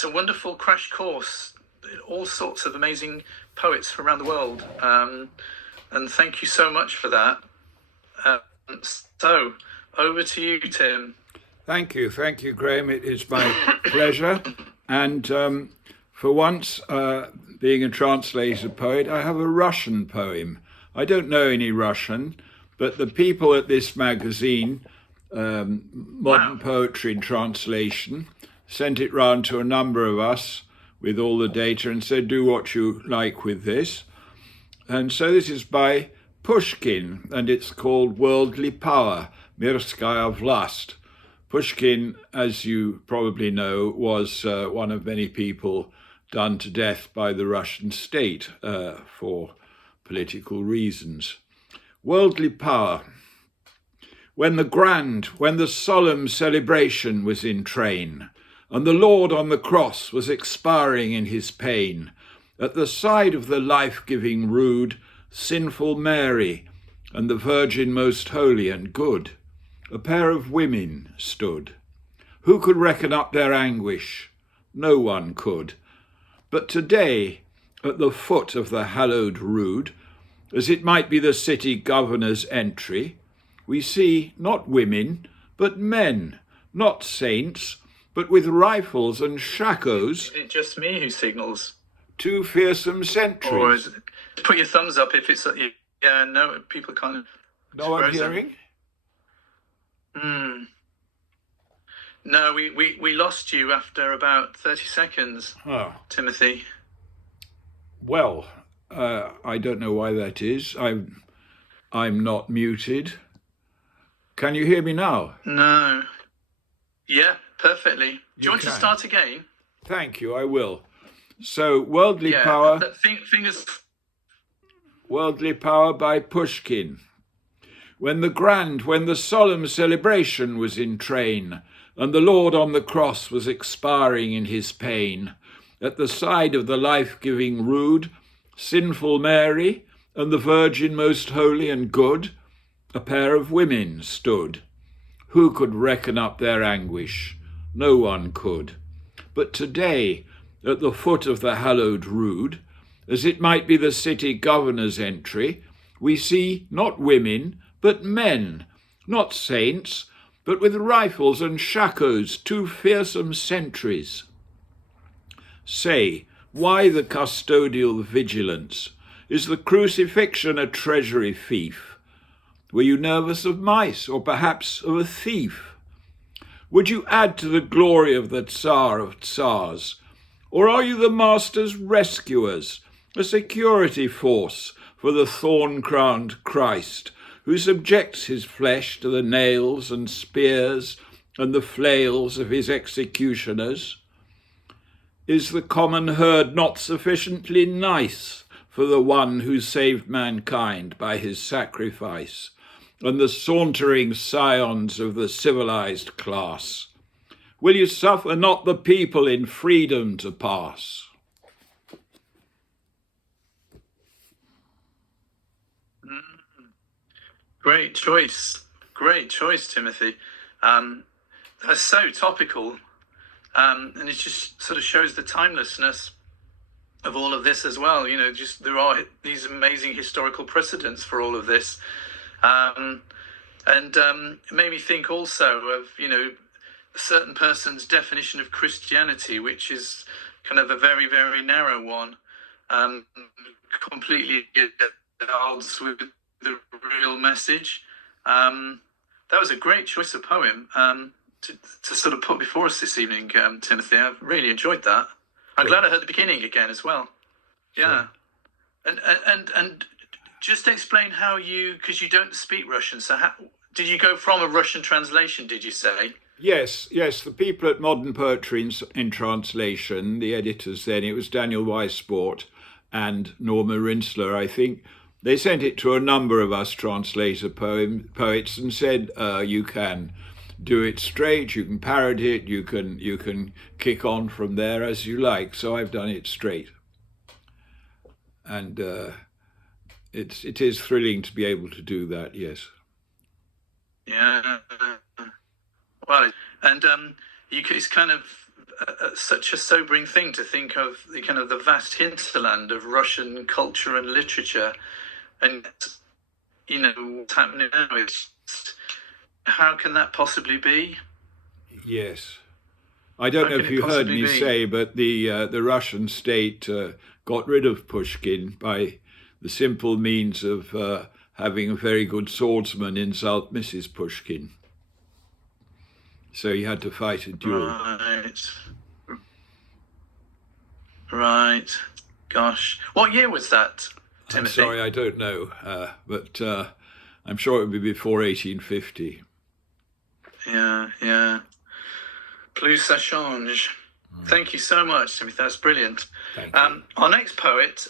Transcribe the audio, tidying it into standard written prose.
It's a wonderful crash course, all sorts of amazing poets from around the world. And thank you so much for that. So, over to you, Tim. Thank you, Graham. It is my pleasure. And for once, being a translator poet, I have a Russian poem. I don't know any Russian, but the people at this magazine, Modern Poetry in Translation, sent it round to a number of us with all the data and said, do what you like with this. And so this is by Pushkin, and it's called Worldly Power, Mirskaya Vlast. Pushkin, as you probably know, was one of many people done to death by the Russian state for political reasons. Worldly power. When the solemn celebration was in train, and the Lord on the cross was expiring in his pain, at the side of the life-giving rood, sinful Mary and the Virgin most holy and good, a pair of women stood. Who could reckon up their anguish? No one could. But today, at the foot of the hallowed rood, as it might be the city governor's entry, we see not women, but men, not saints, but with rifles and shakos. Is it just me who signals? Two fearsome sentries. Or is it, put your thumbs up if it's, yeah, no, people can't. No one hearing? No, we lost you after about 30 seconds, Timothy. Well, I don't know why that is. I'm not muted. Can you hear me now? No. Yeah, perfectly. Do you want to start again? Thank you, I will. So, Worldly Power. Fingers. Worldly Power by Pushkin. When the solemn celebration was in train, and the Lord on the cross was expiring in his pain, at the side of the life-giving rood, sinful Mary and the Virgin most holy and good, a pair of women stood. Who could reckon up their anguish? No one could. But today, at the foot of the hallowed rood, as it might be the city governor's entry, we see not women, but men, not saints, but with rifles and shakos, two fearsome sentries. Say, why the custodial vigilance? Is the crucifixion a treasury fief? Were you nervous of mice, or perhaps of a thief? Would you add to the glory of the Tsar of Tsars? Or are you the master's rescuers, a security force for the thorn-crowned Christ, who subjects his flesh to the nails and spears and the flails of his executioners? Is the common herd not sufficiently nice for the one who saved mankind by his sacrifice, and the sauntering scions of the civilized class? Will you suffer not the people in freedom to pass? Great choice, Timothy. That's so topical, and it just sort of shows the timelessness of all of this as well. You know, just there are these amazing historical precedents for all of this, and it made me think also of, you know, a certain person's definition of Christianity, which is kind of a very, very narrow one, completely at odds with the real message. That was a great choice of poem to sort of put before us this evening, Timothy. I've really enjoyed that. I'm glad I heard the beginning again as well. Yeah, and just explain how because you don't speak Russian. So did you go from a Russian translation? Did you say? Yes. The people at Modern Poetry in Translation, the editors then, it was Daniel Weissport and Norma Rinsler, I think. They sent it to a number of us translator poets and said, you can do it straight, you can parody it, you can kick on from there as you like. So I've done it straight. And it is thrilling to be able to do that, yes. Yeah. Well, and it's kind of such a sobering thing to think of, the kind of the vast hinterland of Russian culture and literature, and what's happening now is, how can that possibly be? Yes. I don't know if you heard me say, but the Russian state got rid of Pushkin by the simple means of having a very good swordsman insult Mrs. Pushkin. So he had to fight a duel. Right. Gosh. What year was that, Timothy? I'm sorry, I don't know, but I'm sure it would be before 1850. Yeah. Plus ça change. Thank you so much, Timothy. That's brilliant. Thank you. Our next poet